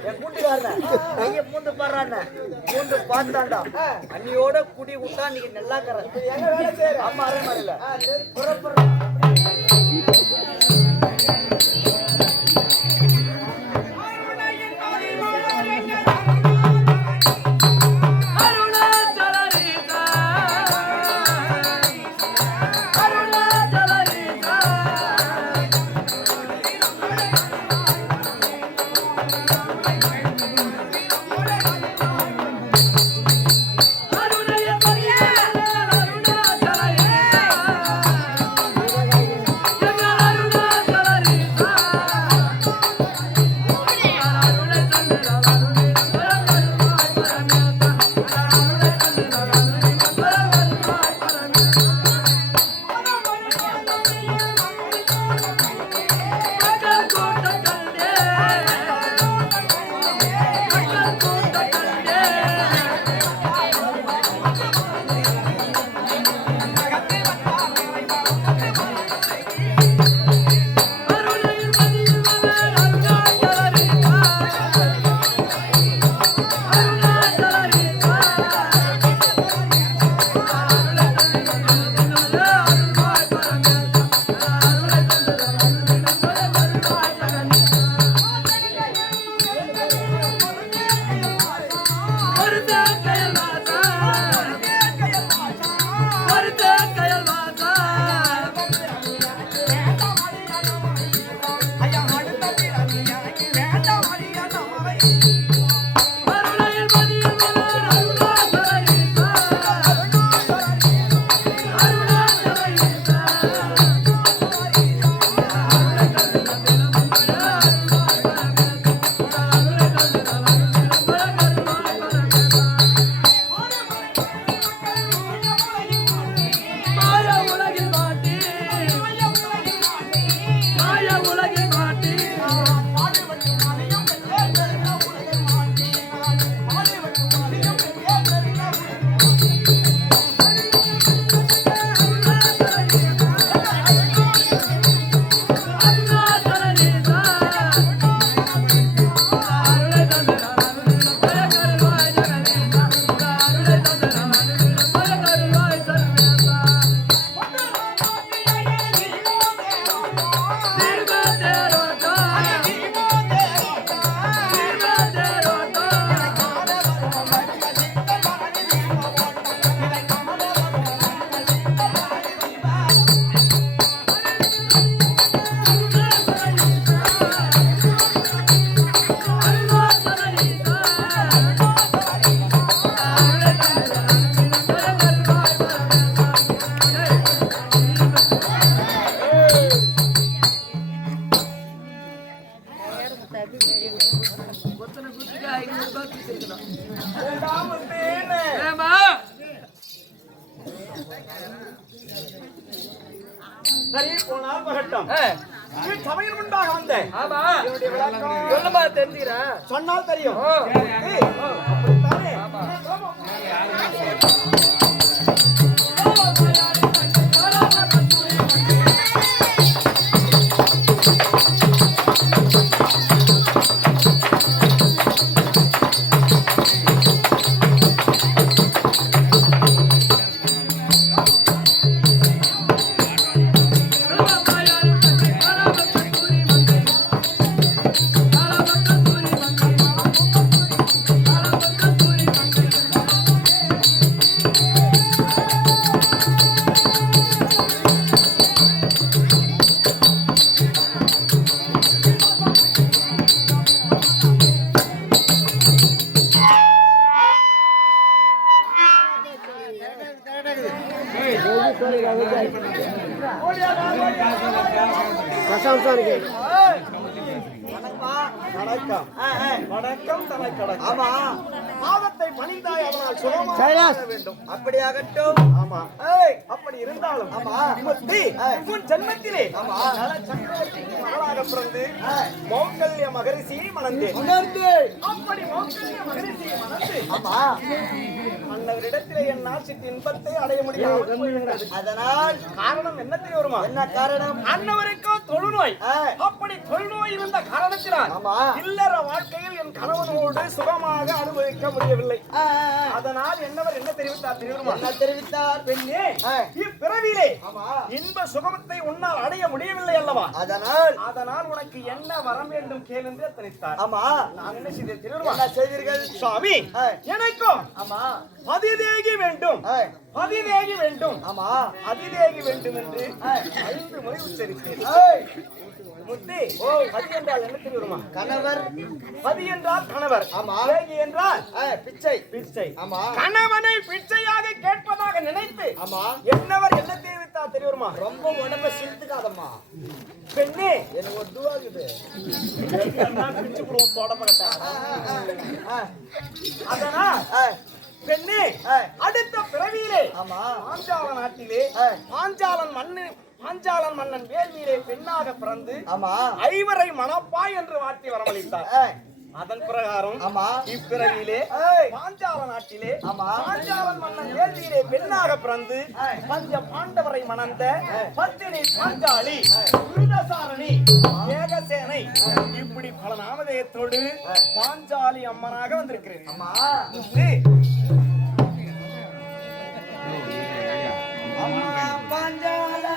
என் கூட்டுக்காரன் கைய பூந்து பாடுறான். பூந்து பார்த்தாண்டா அன்னியோட குடி விட்டா நீங்க நல்லா கற. ஆமா அரே மாதிரில புறப்புற கொத்தனை குத்துக்கு 500 ரூபாய் கொடுத்துருக்கணும். வேண்டாம் தேனே. ஏம்மா? சரி போனால் பகட்டம். சமையல் முன்பாக வந்தேன். ஆமா. என்னுடைய விளக்கம் சொல்லுமா தெரிஞ்சுக்கிறேன். சொன்னால் தெரியும். ஓ. ஏய், அப்படித்தானே? வணக்கம். வணக்கம் தனக்கடக்கம். ஆமா, பாதத்தை பணிந்தாய், அதனால் சுகமாக வேண்டும். அப்படியாகட்டும். ஆமா. ஏய், அப்படி இருந்தாலும் ஆமா முத்தி உன் ஜென்மத்திலே ஆமா நல சக்கரவர்த்திக்கு மகளாக பிறந்து மௌக்கல்ய மகரிஷியை மணந்தேன். அப்படி மௌக்கல்ய மகரிஷியை மணந்து ஆமா அன்னவரிடத்திலே என் நாசின் இன்பத்தை அடைய முடியாமல் போய்விட்டது. அதனால் காரணம் என்ன தெரியுமா? என்ன காரணம்? அன்னவருக்கோ தொழுநோய். அப்படி தொழுநோய் இருந்த காரணத்தினால் இல்லற வாழ்க்கையில் என் கணவனோடு சுகமாக அனுபவிக்க முடியவில்லை. அதனால் என்னவர் என்ன தெரிவித்தார் தெரியுமா? என்ன தெரிவித்தார்? பெண்ணே, இப்பிறவிலே இன்ப சுகமத்தை உன்னால் அடைய முடியவில்லை அல்லவா? அதனால் உனக்கு என்ன வரம் வேண்டும் கேள் என்று எத்தனித்தார். ஆமா, நான் என்ன செய்தேன் தெரியுமா? என்ன செய்தீர்கள்? சுவாமி, எனக்கும் ஆமா பதிதேகி வேண்டும், பதிதேகி வேண்டும், ஆமா அதிதேகி வேண்டும் என்று 5 முறை உச்சரித்தேன். முத்தி, பதி என்றால் என்ன தெரியுமா? கணவர். பதி என்றால் கணவர். ஆமா. தேகி என்றால் பிச்சை. பிச்சை. ஆமா. கணவனை பிச்சையாக கேட்பதாக நினைத்து ஆமா என்னவர் என்ன தெரிவித்தா தெரியுமா? ரொம்ப உடம்ப சிரித்துக்காதம்மா பெண்ணே, எனக்கு ஒரு துவாகுது. பிச்சு குடும்பம் தொடப்பட்ட. அதனால் பெண்ணே, அடுத்த பிறவியிலே ஆமா பாஞ்சால நாட்டிலே பாஞ்சாலன் மன்னன் வேள்வியிலே பெண்ணாக பிறந்து ஆமா 5 மணப்பாய் என்று வாட்டி வரவழைத்தார். அதன் பிரகாரம் ஆமா இப்பிறவியிலே பாஞ்சால நாட்டிலே பாஞ்சாலன் மன்னன் வேள்வியிலே பெண்ணாக பிறந்து பஞ்ச பாண்டவரை மணந்த பத்தினி பாஞ்சாலி, விருதசாரணி, ஏகசேனை இப்படி பல நாமதேயத்தோடு பாஞ்சாலி அம்மனாக வந்திருக்கிறேன். ஆமா அம்மா பாஞ்சால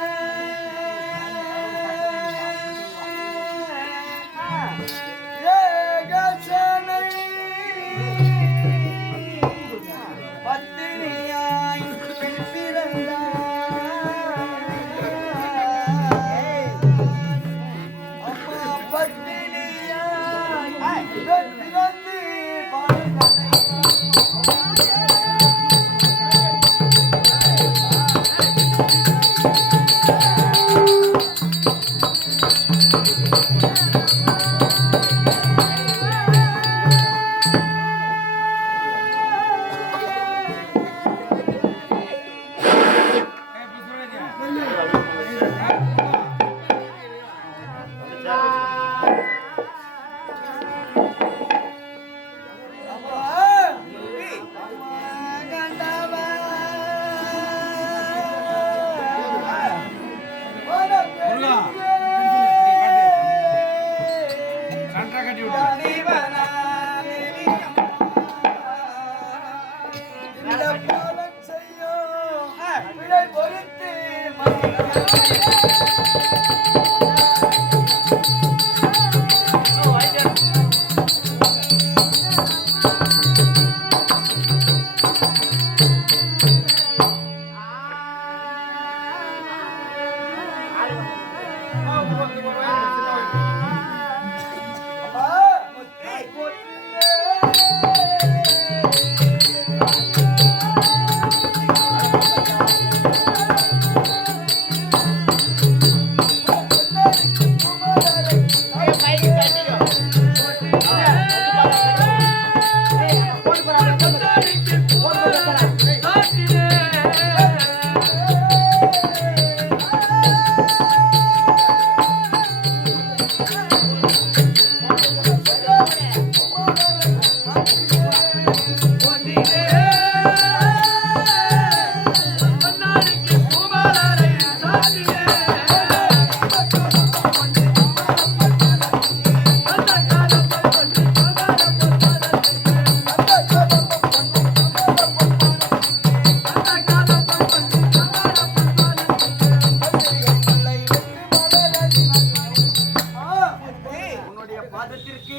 பாதத்திற்கு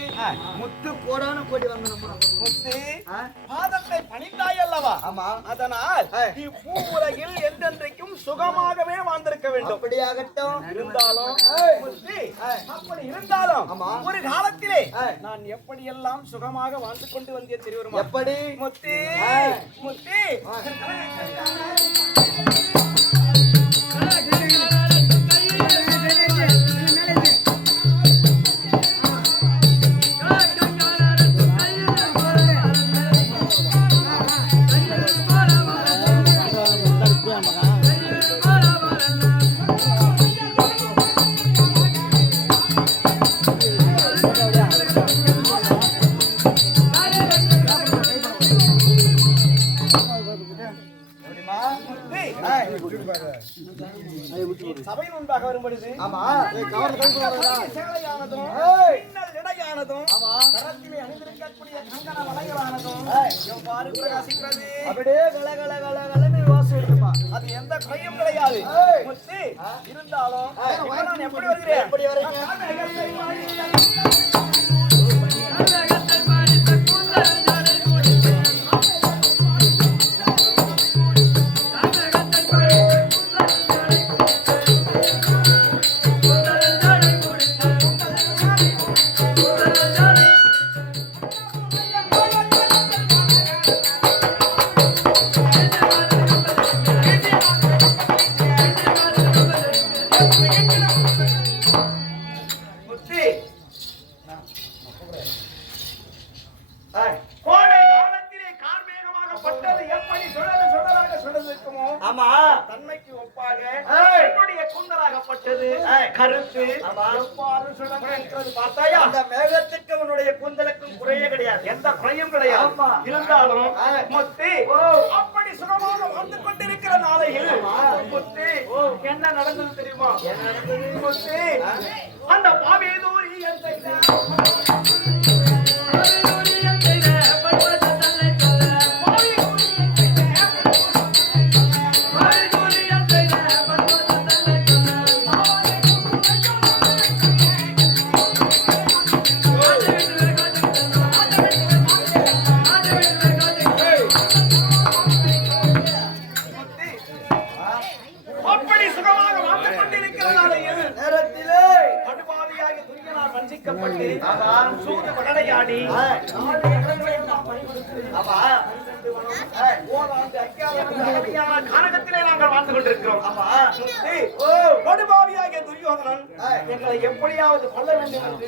முத்து கோடான கோடி வந்தனம்மா. முத்து பாதத்தை பணிந்தாய் அல்லவா? ஆமா. அதனால் நீ பூவுலகில் என்றென்றைக்கும் சுகமாகவே வாழ்ந்திருக்க வேண்டும். அப்படியாகட்டும். இருந்தாலும் முத்து, அப்படி இருந்தாலும் ஒரு காலத்திலே நான் எப்படியெல்லாம் சுகமாக வாழ்ந்து கொண்டு வந்தேன் தெரியுமா? எப்படி? முத்து முத்து சபை முன்பாக வரும்பொழுது சேலையானதும் பின்னல் இடையானதும் கரத்திலே அணிந்திருக்கக்கூடிய கங்கண வளையலானதும் எவ்வாறு பிரகாசிக்கிறது? அப்படியே கலகலகலகலன்னு வாசம் இருக்குமா? அது எந்த குறையும் கிடையாது. முத்து, இருந்தாலும் நான் எப்படி வருகிறேன்? எப்படி வரீங்க? கோடை காலத்திலே கார்மேகமாகப்பட்டது எப்படி சுடராக சுடருக்குமோ தன்மைக்கு ஒப்பாக என்னுடைய கூந்தலாகப்பட்டது கருத்து எவ்வாறு சுடர்கிறது பார்த்தாயா? அந்த மேகத்துக்கு உன்னுடைய கூந்தலுக்கும் குறையே கிடையாது. எந்த குறையும் கிடையாது. இருந்தாலும் முத்து அப்படி சுகமாக வாழ்ந்து கொண்டிருக்கிற நாளையில் முத்து என்ன நடந்தது தெரியுமா? முத்து அந்த பாவேதூரி அப்படி சுகமாக வாழ்ந்து கொண்டிருக்கிற நாளையில் நேரத்திலே படுபாவியாகி துரியனால் வஞ்சிக்கப்பட்டு சூது படடையாடி காரகத்திலே நாங்கள் வாழ்ந்து கொண்டிருக்கிறோம். படுபாவியாகிய துரியோதனன் எங்களை எப்படியாவது கொல்ல வேண்டும் என்று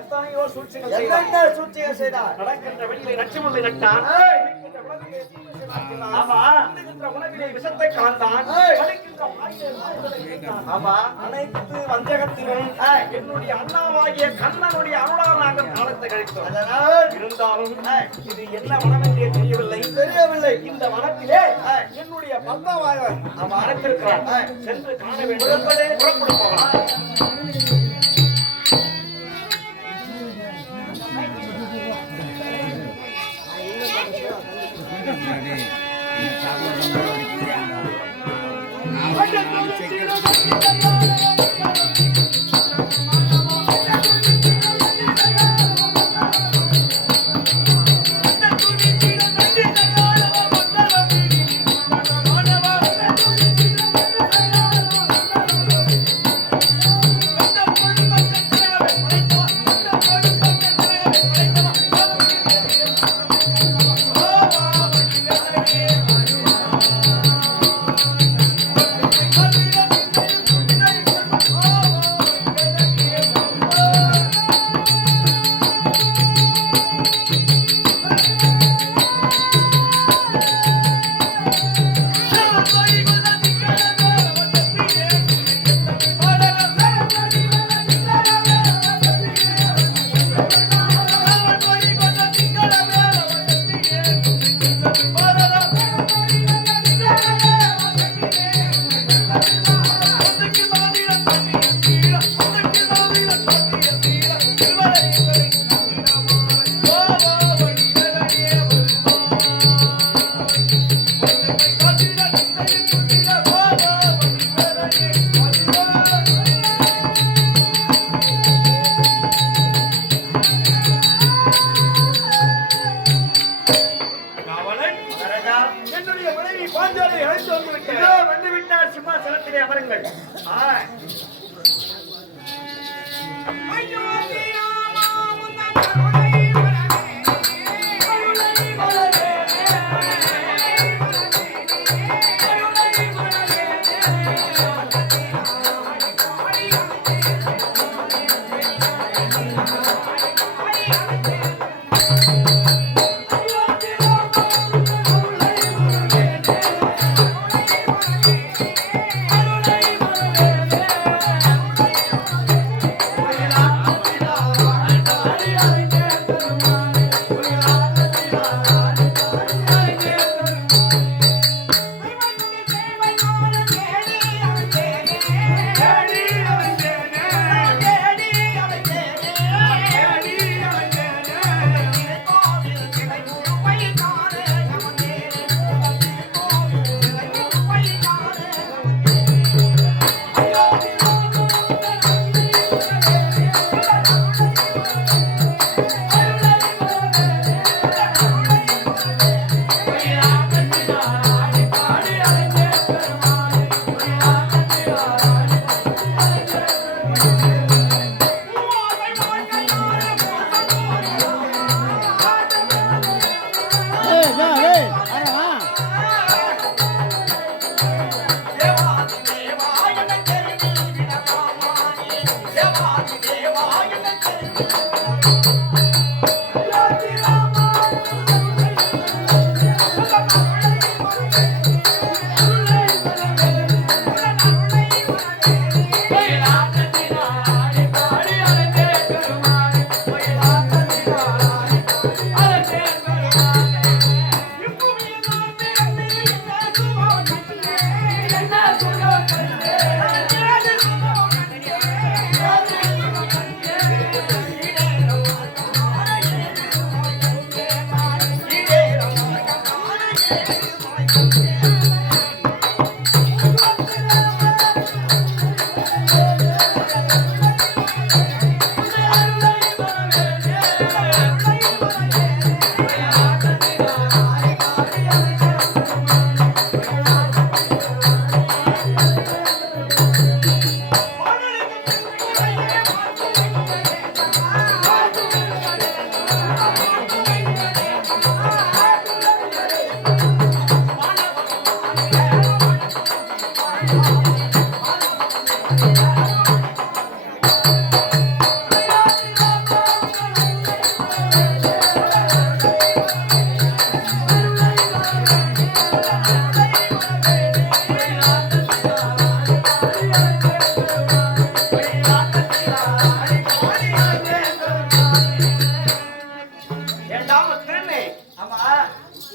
எத்தனையோ சூழ்ச்சிகள் செய்தார். நடக்கின்ற வெளியிலே நச்சுமுள்ளை நட்டான், உலகிலே விஷத்தை கலந்தான், அனைத்து வஞ்சகத்திலும் என்னுடைய அண்ணாவாகிய கண்ணனுடைய அருளால் நாங்கள் காலத்தை கழித்தோம். இருந்தாலும் இது என்ன வனம் என்றே தெரியவில்லை. இந்த வனத்திலே என்னுடைய பந்தாவாக அவன் அழைத்திருக்கிறான். சென்று காண வேண்டும். புறப்படும் போகலாம்.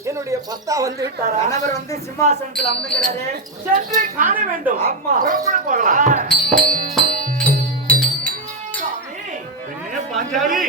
என்னுடைய பத்தா வந்து விட்டாரா? கணவர் வந்து சிம்மாசனத்தில் அமர்ந்துகிறாரு. சென்று காண வேண்டும். ஆமா. புறப்பட போகலாம். பெண்ணே பாஞ்சாலி,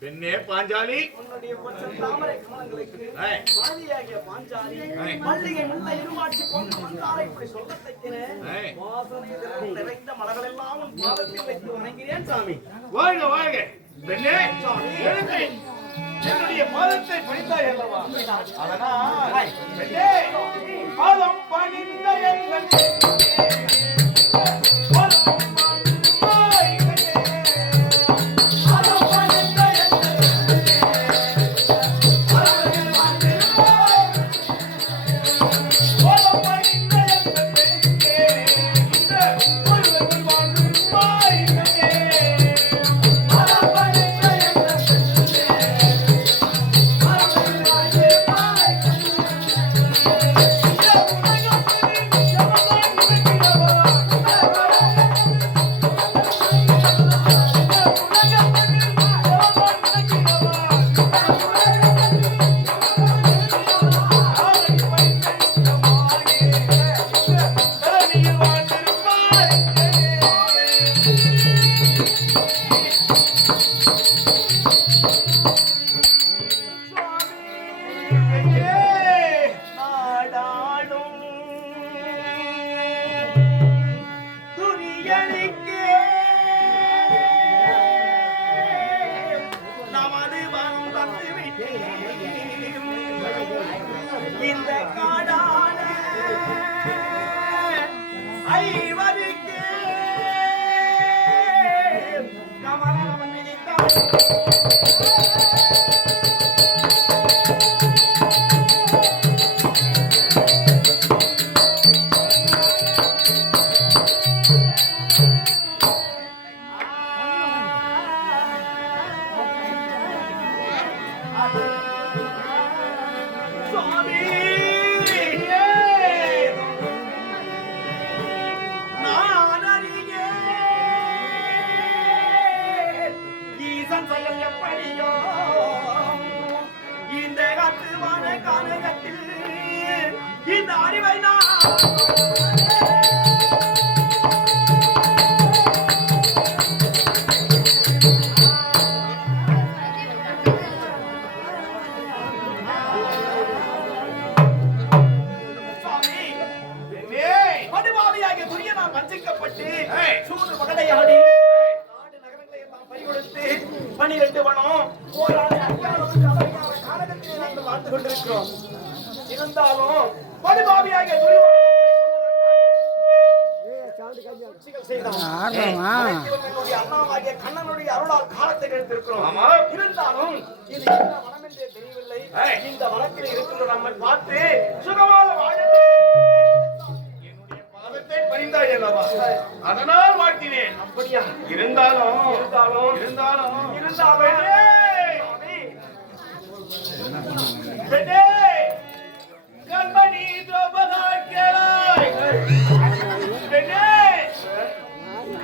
பெண்ணே பாஞ்சாலி, உன்னுடைய பச்சை தாமரை கமலங்களுக்கு ஏய், மனைவியாகிய பாஞ்சாலி மல்லிகை முல்லை இருமாட்சி கொண்டு வந்தாரை இப்படி சொல்லத் தைக்கிறேன். ஏய், வாசனை திரள் நிறைந்த மலர்கள் எல்லாம் உன் பாதத்தில் வைத்து வணங்கிறேன் சாமி. வாழ்க வாழ்க. பெண்ணே எழுந்து என்னுடைய பாதத்தை பணிந்தாய் அல்லவா? அதனால் பெண்ணே பாதம் பணிந்த எங்கள் நாடாடும் துரியனுக்கே நமது மனம் தந்து விட்டேன் இந்த காடான ஐவருக்கே கமலம் நினைத்தான் சுவாமி நான் அறியேன் ஈசன் செயல் எப்படியோ இந்த கட்டுமான காலகத்தில் இந்த அறிவை நான் வஞ்சிக்கப்பட்டு சூது மகளையாடி நாடு நகரங்களை எல்லாம் பறிகொடுத்து 12 வனம் போராடி காலகட்டத்தில் நாங்கள் வாழ்ந்து கொண்டிருக்கிறோம். இருந்தாலும் படுபாவியாக அண்ணாவாகிய கண்ணனுடைய அருளால் காலத்தை எடுத்திருக்கிறோம். இருந்தாலும் இது என்ன வனம் என்றே தெரியவில்லை. இந்த வனத்தில் இருக்கிற நம்மை பார்த்து சுகமாக வாழ பணிந்தாய் அல்லவா, அதனால் மாட்டினேன். அப்படியா? இருந்தாலும் கண்மணி திரௌபதாய் கேளாய்,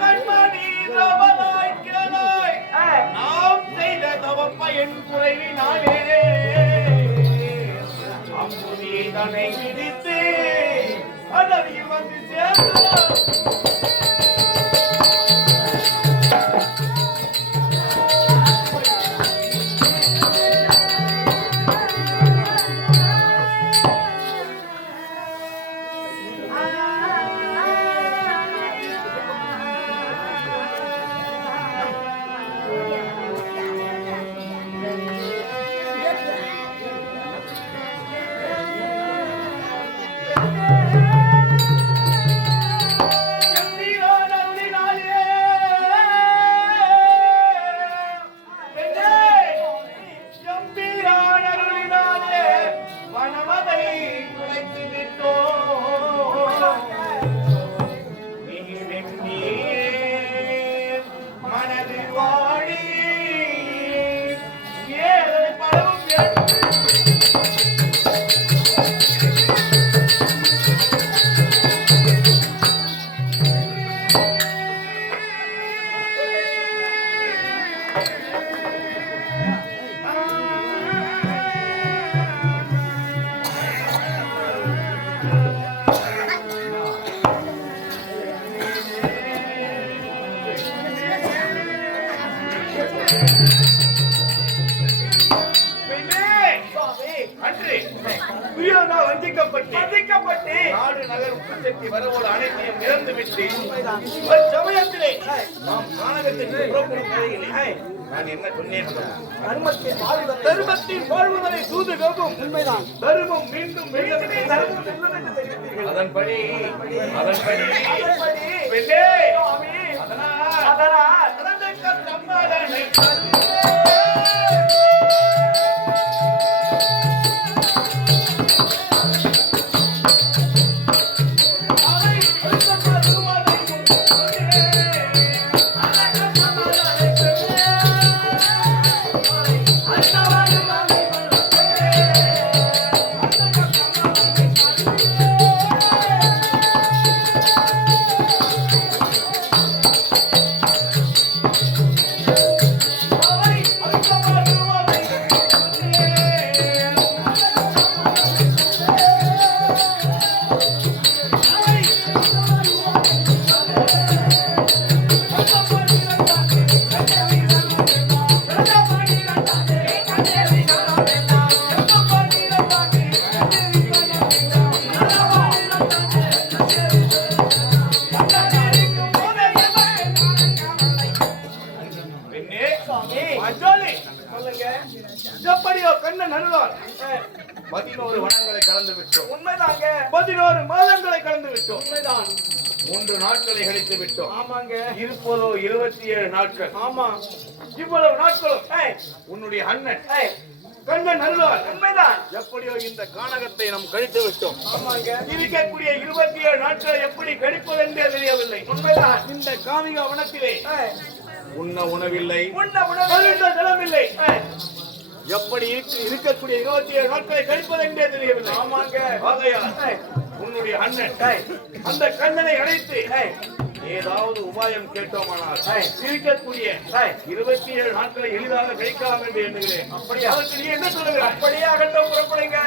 கண்மணி திரௌபதாய் கேளாய், நாம் செய்த தவம் பயன் குறைவினாலே அம்புதியை தன்னை விதித்து அதவியில் வந்து சேர்ந்தார். வஞ்சிக்கப்பட்டு நாடு நகர் உற்பத்தி வரவோடு அனைத்தையும் இழந்து விட்டு சமயத்திலே நாம் கானகத்திற்கு புறப்படும் வழியிலே நான் என்ன சொன்னேன்? தர்மத்தின் வாழ்வதனை தூது கோபம் உண்மைதான். தர்மம் மீண்டும் அதன்படி Come on. 11 வனங்களை கடந்து விட்டோம். உண்மைதாங்க. 11 மாதங்களை கடந்து விட்டோம். உண்மைதான். 3 நாட்களை கழித்து விட்டோம். ஆமாங்க. இருப்பதோ 27 நாட்கள். ஆமா. இவ்வளவு நாட்களும் உன்னுடைய அண்ணன் கண்ணன் அருளால் உண்மைதான். எப்படியோ இந்த கானகத்தை நாம் கழித்து விட்டோம். ஆமாங்க. இருக்கக்கூடிய 27 நாட்களை எப்படி கழிப்பதென்றே தெரியவில்லை. உண்மைதான். இந்த காமிக வனத்திலே உண்ண உணவில்லை, உண்ண உணவு கழிந்த ஜலமில்லை. எப்படி இருக்கக்கூடிய 27 நாட்களை கழிப்பதென்றே தெரியவில்லை. ஆமாங்க. ஆகையால் உன்னுடைய அண்ணன் அந்த கண்ணனை அழைத்து ஏதாவது உபாயம் கேட்டோமானால் இருக்கக்கூடிய 27 நாட்களை எளிதாக கழிக்கலாம் என்று எண்ணுகிறேன். அப்படியே அதற்கு நீ என்ன சொல்லுகிறாய்? அப்படியே அகட்டும், புறப்படுங்க.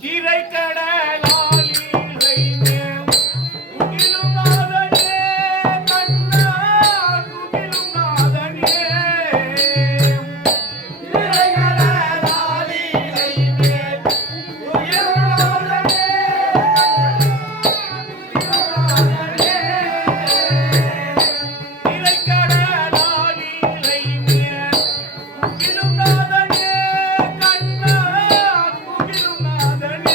கீரை கடலாலிலை மேல் குகிலும் நாதனே கண்ணா குகிலும் நாதனே. கீரை கடலாலிலை மேல் குகிலும் நாதனே கண்ணா குகிலும் நாதனே. கீரை கடலாலிலை மேல் குகிலும் நாதனே கண்ணா குகிலும் நாதனே.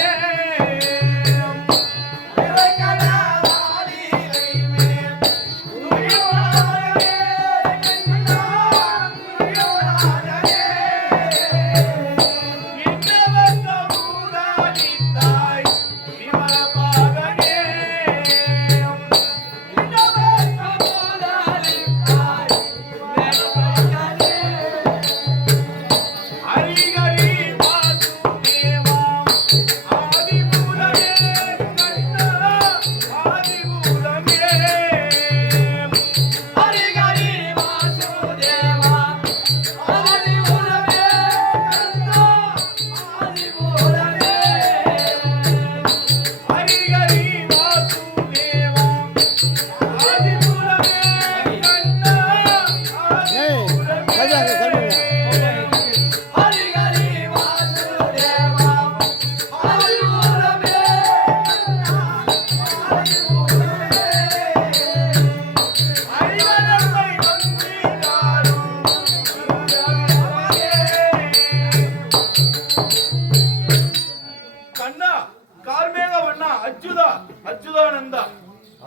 கண்ணா கார்மேக வண்ணா அச்சுதா அச்சுதானந்தா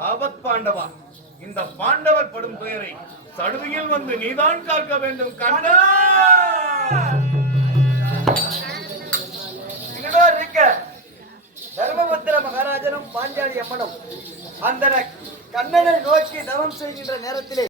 ஆபத் பாண்டவா, இந்த பாண்டவர் படும் பெயரை சடுதியில் வந்து நீதான் காக்க வேண்டும் கண்ணா. இங்கடோ இருக்க தர்மபுத்திர மகாராஜனும் பாஞ்சாலி அம்மனும் அந்த கண்ணனை நோக்கி தவம் செய்கின்ற நேரத்திலே